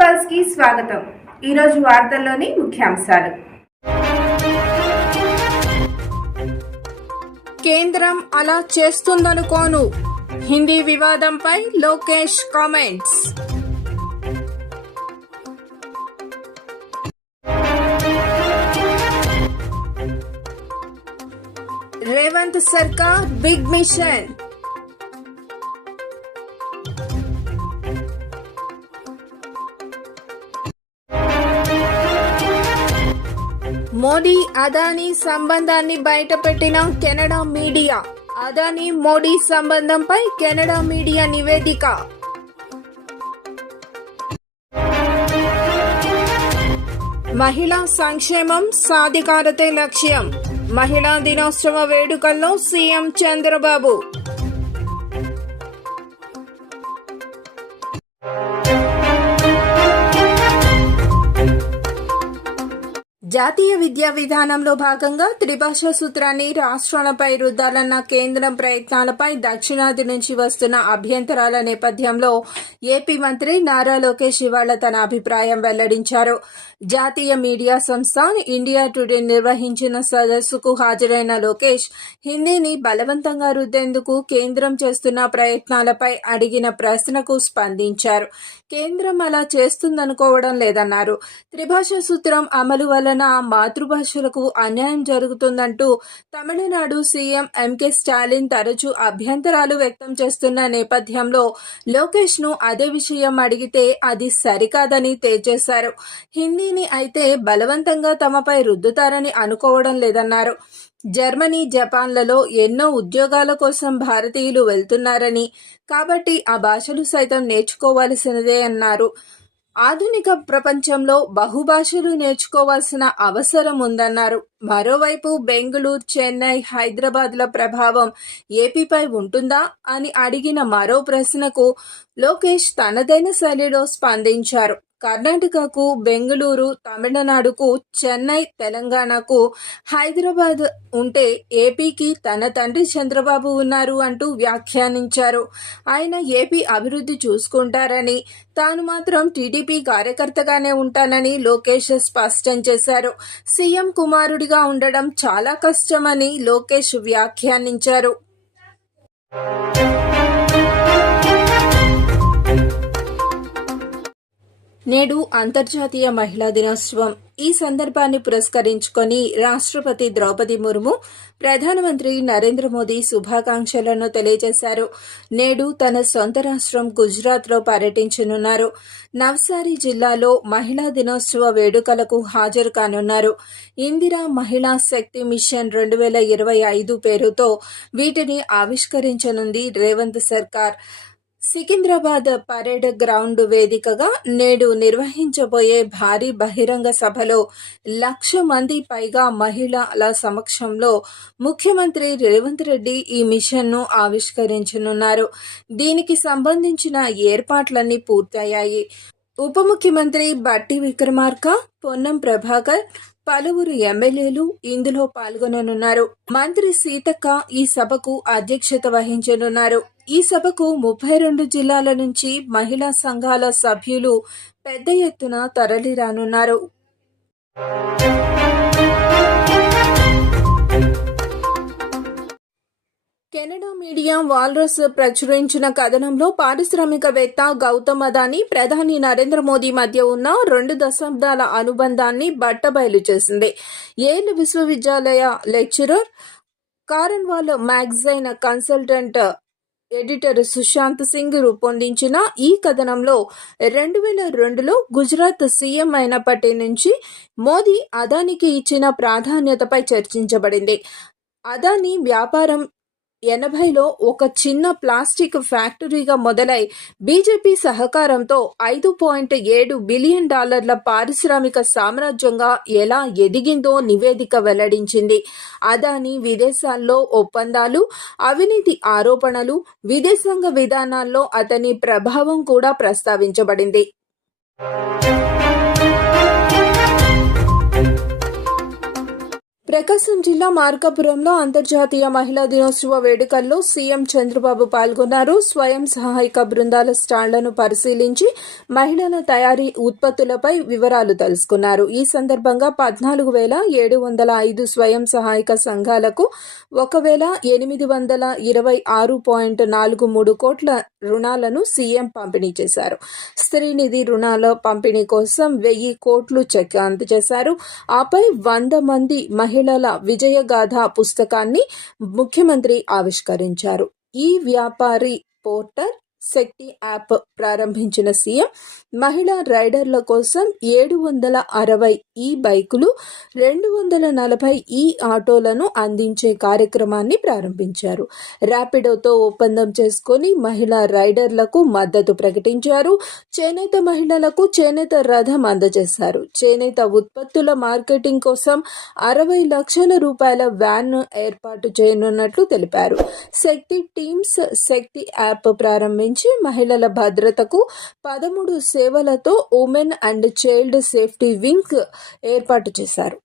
పల్స్కి స్వాగతం. ఈరోజు వార్తల్లోని ముఖ్యాంశాలు. కేంద్రం అలా చేస్తుందనుకోను. హిందీ వివాదంపై లోకేష్ కామెంట్స్. రేవంత్ సర్కార్ బిగ్ మిషన్. మోడీ అదానీ సంబంధాన్ని బయటపెట్టిన కెనడా మీడియా. అదానీ మోడీ సంబంధంపై కెనడా మీడియా నివేదిక. మహిళా సంక్షేమం సాధికారతే లక్ష్యం. మహిళా దినోత్సవ వేడుకల్లో సీఎం చంద్రబాబు. జాతీయ విద్యా విధానంలో భాగంగా త్రిభాషా సూత్రాన్ని రాష్ట్రాలపై రుద్దాలన్న కేంద్రం ప్రయత్నాలపై దక్షిణాది నుంచి వస్తున్న అభ్యంతరాల నేపథ్యంలో ఏపీ మంత్రి నారా లోకేష్ ఇవాళ తన అభిప్రాయం వెల్లడించారు. జాతీయ మీడియా సంస్థ ఇండియా టుడే నిర్వహించిన సదస్సుకు హాజరైన లోకేష్ హిందీని బలవంతంగా రుద్దేందుకు కేంద్రం చేస్తున్న ప్రయత్నాలపై అడిగిన ప్రశ్నకు స్పందించారు. కేంద్రం అలా చేస్తుందనుకోవడం లేదన్నారు. త్రిభాషా సూత్రం అమలు వలన మాతృభాషలకు అన్యాయం జరుగుతుందంటూ Tamil Nadu CM M K Stalin తరచూ అభ్యంతరాలు వ్యక్తం చేస్తున్న నేపథ్యంలో లోకేష్ను అదే విషయం అడిగితే అది సరికాదని తేల్చేశారు. హిందీని అయితే బలవంతంగా తమపై రుద్దుతారని అనుకోవడం లేదన్నారు. జర్మనీ జపాన్లలో ఎన్నో ఉద్యోగాల కోసం భారతీయులు వెళ్తున్నారని కాబట్టి ఆ భాషలు సైతం నేర్చుకోవాల్సినదే అన్నారు. ఆధునిక ప్రపంచంలో బహుభాషలు నేర్చుకోవాల్సిన అవసరం ఉందన్నారు. మరోవైపు బెంగళూరు చెన్నై హైదరాబాద్ల ప్రభావం ఏపీపై ఉంటుందా అని అడిగిన మరో ప్రశ్నకు లోకేష్ తనదైన శైలిలో స్పందించారు. కర్ణాటకకు బెంగళూరు తమిళనాడుకు చెన్నై తెలంగాణకు హైదరాబాద్ ఉంటే ఏపీకి తన తండ్రి చంద్రబాబు ఉన్నారు అంటూ వ్యాఖ్యానించారు. ఆయన ఏపీ అభివృద్ధి చూసుకుంటారని తాను మాత్రం టీడీపీ కార్యకర్తగానే ఉంటానని లోకేష్ స్పష్టం చేశారు. సీఎం కుమారుడిగా ఉండడం చాలా కష్టమని లోకేష్ వ్యాఖ్యానించారు. నేడు అంతర్జాతీయ మహిళా దినోత్సవం. ఈ సందర్భాన్ని పురస్కరించుకొని రాష్ట్రపతి ద్రౌపది ముర్ము ప్రధానమంత్రి నరేంద్ర మోదీ శుభాకాంక్షలను తెలియజేశారు. నేడు తన సొంత రాష్ట్రం గుజరాత్లో పర్యటించనున్నారు. నవ్సారి జిల్లాలో మహిళా దినోత్సవ వేడుకలకు హాజరు కానున్నారు. ఇందిరా మహిళా శక్తి మిషన్ రెండు వేల ఇరవై ఐదు పేరుతో వీటిని ఆవిష్కరించనుంది రేవంత్ సర్కార్. సికింద్రాబాద్ పరేడ్ గ్రౌండ్ వేదికగా నేడు నిర్వహించబోయే భారీ బహిరంగ సభలో లక్ష మంది పైగా మహిళల సమక్షంలో ముఖ్యమంత్రి రేవంత్ రెడ్డి ఈ మిషన్ను ఆవిష్కరించనున్నారు. దీనికి సంబంధించిన ఏర్పాట్లన్నీ పూర్తయ్యాయి. ఉప ముఖ్యమంత్రి బట్టి విక్రమార్క పొన్నం ప్రభాకర్ పలువురు ఎమ్మెల్యేలు ఇందులో పాల్గొననున్నారు. మంత్రి సీతక్క ఈ సభకు అధ్యక్షత వహించనున్నారు. ఈ సభకు ముప్పై రెండు జిల్లాల నుంచి మహిళా సంఘాల సభ్యులు పెద్ద ఎత్తున తరలిరానున్నారు. కెనడా మీడియా వాల్రస్ ప్రచురించిన కథనంలో పారిశ్రామికవేత్త గౌతమ్ అదాని ప్రధాని నరేంద్ర మోదీ మధ్య ఉన్న రెండు దశాబ్దాల అనుబంధాన్ని బట్టబయలు చేసింది. ఏల్ విశ్వవిద్యాలయ lecturer Cornwall magazine consultant editor Sushant Singh రూపొందించిన ఈ కథనంలో రెండు వేల రెండులో గుజరాత్ సీఎం అయినప్పటి నుంచి మోదీ అదానికి ఇచ్చిన ప్రాధాన్యతపై చర్చించబడింది. అదాని వ్యాపారం ఎనభైలో ఒక చిన్న ప్లాస్టిక్ ఫ్యాక్టరీగా మొదలై బీజేపీ సహకారంతో ఐదు పాయింట్ ఏడు బిలియన్ డాలర్ల పారిశ్రామిక సామ్రాజ్యంగా ఎలా ఎదిగిందో నివేదిక వెల్లడించింది. అదాని విదేశాల్లో ఒప్పందాలు అవినీతి ఆరోపణలు విదేశాంగ విధానాల్లో అతని ప్రభావం కూడా ప్రస్తావించబడింది. ప్రకాశం జిల్లా మార్కాపురంలో అంతర్జాతీయ మహిళా దినోత్సవ వేడుకల్లో సీఎం చంద్రబాబు పాల్గొన్నారు. స్వయం సహాయక బృందాల స్టాళ్ళను పరిశీలించి మహిళల తయారీ ఉత్పత్తులపై వివరాలు తెలుసుకున్నారు. ఈ సందర్భంగా పద్నాలుగు వేల ఏడు వందల ఐదు స్వయం సహాయక సంఘాలకు ఒక వేల ఎనిమిది వందల ఇరవై ఆరు పాయింట్ నాలుగు మూడు కోట్ల రుణాలను సీఎం పంపిణీ చేశారు. స్త్రీనిధి రుణాల పంపిణీ కోసం వెయ్యి కోట్లు చెక్ అందజేశారు ఆపై వంద మంది మహిళల విజయగాథ పుస్తకాన్ని ముఖ్యమంత్రి ఆవిష్కరించారు. ఈ వ్యాపారి పోర్టర్ శక్తి యాప్ ప్రారంభించిన సీఎం. మహిళా రైడర్ల కోసం ఏడు వందల అరవై ఈ బైకులు రెండు వందల నలభై ఈ ఆటోలను అందించే కార్యక్రమాన్ని ప్రారంభించారు. ర్యాపిడోతో ఒప్పందం చేసుకొని మహిళా రైడర్లకు మద్దతు ప్రకటించారు. చేనేత మహిళలకు చేనేత రథం అందజేశారు. చేనేత ఉత్పత్తుల మార్కెటింగ్ కోసం అరవై లక్షల రూపాయల వ్యాన్ ఏర్పాటు చేయనున్నట్లు తెలిపారు. శక్తి టీమ్స్ శక్తి యాప్ ప్రారంభించి మహిళల భద్రతకు పదమూడు సేవలతో women and child safety wing ఏర్పాటు చేశారు.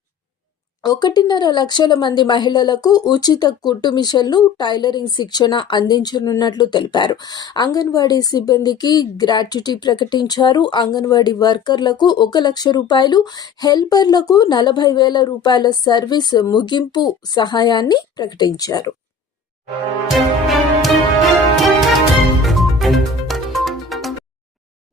ఒకటిన్నర లక్షల మంది మహిళలకు ఉచిత కుట్టు మిషన్లు టైలరింగ్ శిక్షణ అందించనున్నట్లు తెలిపారు. అంగన్వాడీ సిబ్బందికి గ్రాట్యుటీ ప్రకటించారు. అంగన్వాడీ వర్కర్లకు ఒక లక్ష రూపాయలు హెల్పర్లకు నలభై వేల రూపాయల సర్వీస్ ముగింపు సహాయాన్ని ప్రకటించారు.